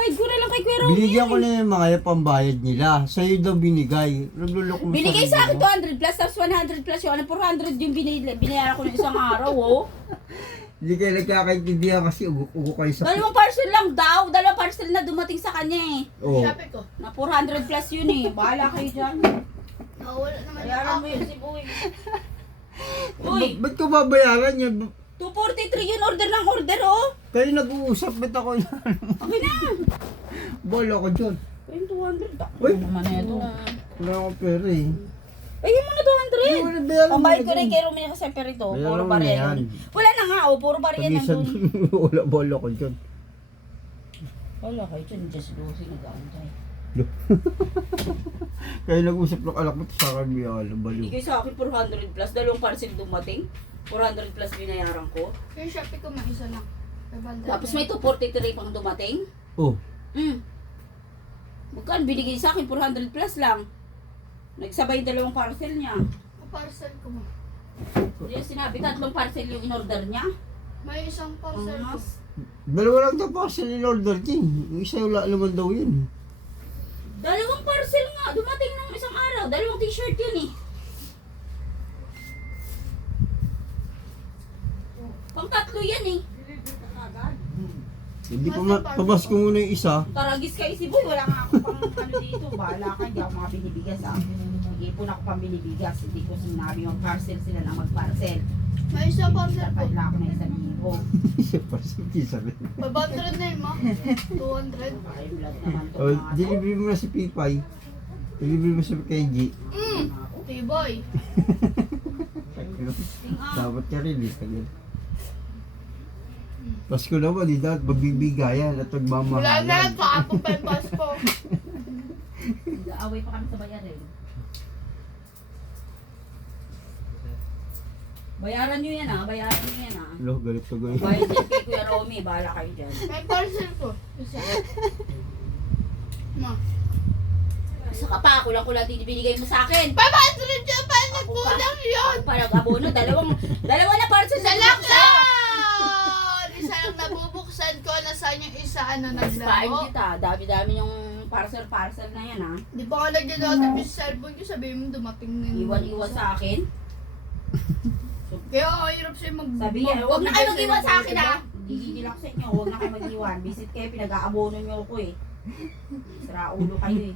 Bayad ko na lang kay Kuya Romy. Binigyan ko na yung mga yung pambayad nila. Sa'yo daw binigay. Nagluloko mo Binigay sa akin sarili mo. 200 plus, tapos 100 plus yung 400 yung binayaran ko ng isang araw, oh. Hindi kayo nagkakaintindihan kasi ugo kayo sa... Dalawang parcel lang daw. Dalawang parcel na dumating sa kanya eh. Oh. Shopee ko. Na 400 plus yun eh. Bahala kayo dyan. Wala naman Bayaran mo yun si Boy. Uy, Ba't ko babayaran niya? 243 yun order ng order, oh. Kayo nag-uusap, ba't ako na? Okay na. Bola ko dyan. Ayun, 200. Ako Uy. naman na ito. Wala akong pera eh. Ayun mo na 200. Wala, bayaran mo Pambayad na ko rin dun. kay Romeo kasi perito. Bayaran Puro mo na barya yan. yun. Wala na nga, oh. Puro barya Pag-isa nandun. wala bola ko dyan. Wala kayo dyan. Just Lucy nag-aantay. Kayo nag-usap ng alak mo, sa akin may baliw. Bigay sa akin 400 plus. Dalawang parcel dumating. 400 plus binayaran ko. Yung Shopee ko, may isa lang. Tapos may 243 pang dumating. Oh, Magkaan binigay sa akin 400 plus lang. Nagsabay dalawang parcel niya. Parcel ko mo. Hindi niya sinabi tatlong parcel yung in-order niya. May isang parcel ko. Mas, dalawa lang daw pa sila in-order din. Yung isa wala naman daw yun. dalawang parcel nga. Dumating ng isang araw. Dalawang t-shirt yun eh. Pang tatlo yan eh. Hindi pabas ko muna yung isa. Taragis kayo si Boy. Wala nga ako pang ano dito. Bahala ka. Hindi ako mga binibigas ah. Nag-ipon ako pang binibigas. Hindi ko sinabi mag-parcel sila lang mag-parcel. May isang parcel ko. Kailangan ko na 1,000. Isa pa, isa rin. 500 na yun, ma. 200. Ay, vlog naman to Oh, mga to. delivery mo na si Pipay. Delivery mo sa KG. T-boy. Dapat ka rin eh. Kanya. Pasko naman, di dapat magbibigayan at Wala na, magmamahalan. kahapon pa yung Pasko. Away pa kami sa bayarin. Bayaran nyo yan ah, bayaran nyo yan ah. Lo, galit to galit. Bayad din kay Kuya Romy, bahala kayo dyan. May parcel ko. Isa. Ma. Saka pa, kulang-kulang din binigay mo sa akin. 500 yun pa, nagkulang yun. Parang abono, dalawa na parcel sa Salak sa'yo. Isa lang nabubuksan ko. Nasaan yung isa, ano, Pain naglaro. kita, dami-dami yung parcel na yan ah. Di ba ka nag-download yung cellphone ko, sabihin mo dumating na yung... Iwan-iwan sa akin. Kaya ang hirap sa'yo Sabi niya, huwag na kayo mag-iwan sa akin ah. Gigigil ako sa inyo, huwag na kayo mag-iwan. Visit kayo, pinag-aabono niyo ako eh. Sira ulo kayo eh.